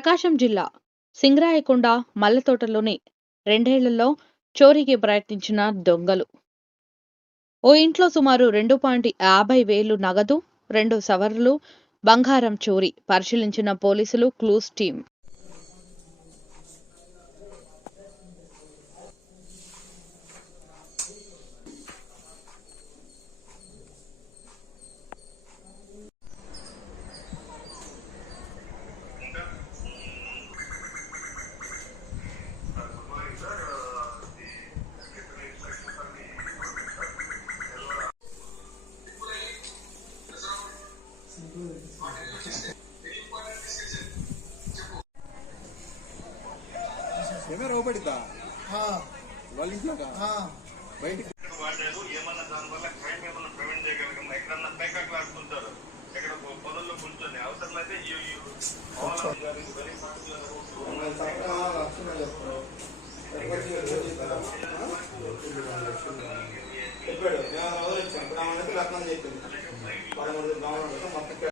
ప్రకాశం జిల్లా సింగరాయకొండ మల్లతోటలోని రెండేళ్ళలో చోరీకి ప్రయత్నించిన దొంగలు. ఓ ఇంట్లో సుమారు రెండు పాయింట్ యాభై వేలు నగదు రెండు సవర్లు బంగారం చోరీ పరిశీలించిన పోలీసులు క్లూస్ టీం కెమెరా ఓపడిద్దా వాళ్ళ ఇంట్లోగా బయటికి వాడారు ఏమన్నా దానివల్ల క్రైమ్ ఏమన్నా ప్రివెంట్ చేయగలిగాం ఎక్కడన్నా పైకా క్లాస్ ఉంటారు ఎక్కడ పొలంలో కూర్చొని అవసరమైతే ఈ గారికి వెరీ చెప్పాడు. నేను వదిలిచ్చాను ఇప్పుడు ఆమె లగ్నం చెప్పింది పదమూడు గ్రాములు మొత్తం